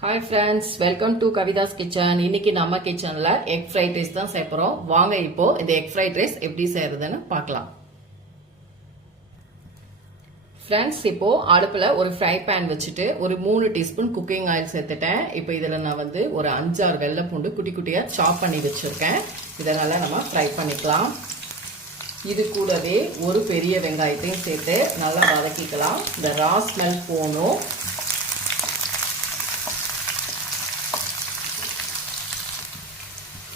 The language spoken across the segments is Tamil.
Hi friends, welcome to Kavita's Kitchen. இன்னைக்கு நம்ம கிச்சன்ல எக் ஃப்ரைட் ரைஸ் தான் செய்யறோம். வாங்க இப்போ இந்த எக் ஃப்ரைட் ரைஸ் எப்படி செய்யறதுன்னு பார்க்கலாம். Friends, இப்போ அடுப்புல ஒரு ஃப்ரை பேன் வச்சுட்டு ஒரு 3 டீஸ்பூன் குக்கிங் ஆயில் சேர்த்துட்டேன். இப்போ இதுல நான் வந்து ஒரு 5-6 வெள்ளை பூண்டு குட்டி குட்டியா சாப் பண்ணி வச்சிருக்கேன். இதனால நம்ம ஃப்ரை பண்ணிக்கலாம். இது கூடவே ஒரு பெரிய வெங்காயத்தையும் சேர்த்து நல்லா வதக்கிக்கலாம். இந்த ரா ஸ்மெல் போகணும்.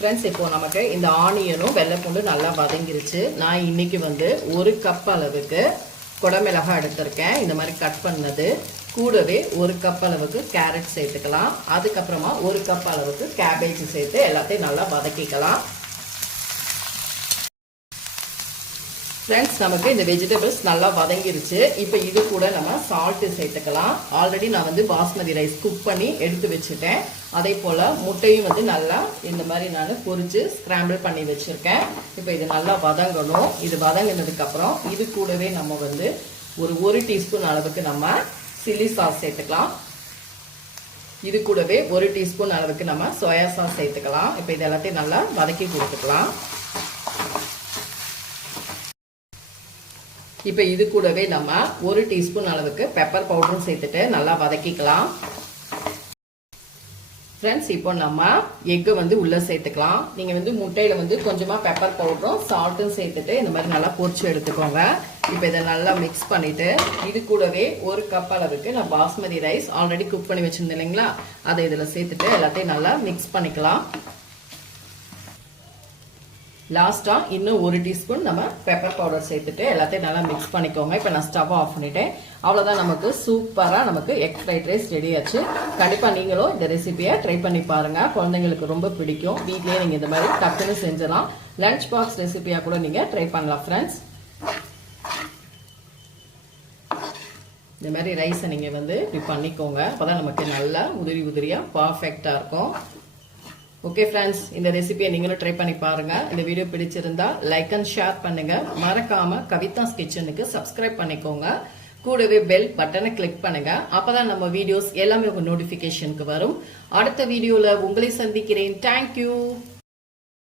ஃப்ரெண்ட்ஸ், இப்போ நமக்கு இந்த ஆனியனும் வெள்ளை பூண்டு நல்லா வதங்கிருச்சு. நான் இன்னைக்கு வந்து ஒரு கப் அளவுக்கு குடமிளகாய் எடுத்திருக்கேன், இந்த மாதிரி கட் பண்ணது. கூடவே ஒரு கப் அளவுக்கு கேரட் சேர்த்துக்கலாம். அதுக்கப்புறமா ஒரு கப் அளவுக்கு கேபேஜ் சேர்த்து எல்லாத்தையும் நல்லா வதக்கிக்கலாம். ஃப்ரெண்ட்ஸ், நமக்கு இந்த வெஜிடபிள்ஸ் நல்லா வதங்கிருச்சு. இப்போ இது கூட நம்ம சால்ட்டு சேர்த்துக்கலாம். ஆல்ரெடி நான் வந்து பாஸ்மதி ரைஸ் குக் பண்ணி எடுத்து வச்சுட்டேன். அதே போல் முட்டையும் வந்து நல்லா இந்த மாதிரி நான் பொரிச்சு ஸ்கிராம்பிள் பண்ணி வச்சுருக்கேன். இப்போ இது நல்லா வதங்கணும். இது வதங்கினதுக்கப்புறம் இது கூடவே நம்ம வந்து ஒரு டீஸ்பூன் அளவுக்கு நம்ம சில்லி சாஸ் சேர்த்துக்கலாம். இது கூடவே 1 டீஸ்பூன் அளவுக்கு நம்ம சோயா சாஸ் சேர்த்துக்கலாம். இப்போ இது எல்லாத்தையும் நல்லா வதக்கி கொடுத்துக்கலாம். இப்போ இது கூடவே நம்ம 1 டீஸ்பூன் அளவுக்கு பெப்பர் பவுடரும் சேர்த்துட்டு நல்லா வதக்கிக்கலாம். ஃப்ரெண்ட்ஸ், இப்போ நம்ம எக்கு வந்து உள்ள சேர்த்துக்கலாம். நீங்க வந்து முட்டையில வந்து கொஞ்சமா பெப்பர் பவுடரும் சால்ட்டும் சேர்த்துட்டு இந்த மாதிரி நல்லா பொரிச்சு எடுத்துக்கோங்க. இப்போ இதை நல்லா மிக்ஸ் பண்ணிட்டு இது கூடவே ஒரு கப் அளவுக்கு நான் பாஸ்மதி ரைஸ் ஆல்ரெடி குக் பண்ணி வச்சிருந்தேன் இல்லைங்களா, அதை இதுல சேர்த்துட்டு எல்லாத்தையும் நல்லா மிக்ஸ் பண்ணிக்கலாம். லாஸ்டா இன்னும் 1 டீஸ்பூன் நம்ம பெப்பர் பவுடர் சேர்த்துட்டு எல்லாத்தையும் நல்லா மிக்ஸ் பண்ணிக்கோங்க. இப்போ நான் ஸ்டவ் ஆஃப் பண்ணிட்டேன். அவ்வளோதான், நமக்கு சூப்பராக நமக்கு எக் ஃப்ரைட் ரைஸ் ரெடி ஆச்சு. கண்டிப்பாக நீங்களும் இந்த ரெசிபியை ட்ரை பண்ணி பாருங்க. குழந்தைங்களுக்கு ரொம்ப பிடிக்கும். வீட்லயே நீங்கள் இந்த மாதிரி டக்குன்னு செஞ்சலாம். லஞ்ச் பாக்ஸ் ரெசிபியாக கூட நீங்கள் ட்ரை பண்ணலாம். ஃப்ரெண்ட்ஸ், இந்த மாதிரி ரைஸை நீங்கள் வந்து இப்படி பண்ணிக்கோங்க. அப்போதான் நமக்கு நல்லா உதிரி உதிரியாக பர்ஃபெக்டாக இருக்கும். ஓகே ஃப்ரெண்ட்ஸ், இந்த ரெசிபியை நீங்களும் ட்ரை பண்ணி பாருங்க. இந்த வீடியோ பிடிச்சிருந்தா லைக் அண்ட் ஷேர் பண்ணுங்க. மறக்காம கவிதாஸ் கிச்சனுக்கு சப்ஸ்கிரைப் பண்ணிக்கோங்க. கூடவே பெல் பட்டனை கிளிக் பண்ணுங்க. அப்பதான் நம்ம வீடியோஸ் எல்லாமே உங்க நோட்டிபிகேஷனுக்கு வரும். அடுத்த வீடியோல உங்களை சந்திக்கிறேன். தேங்க்யூ.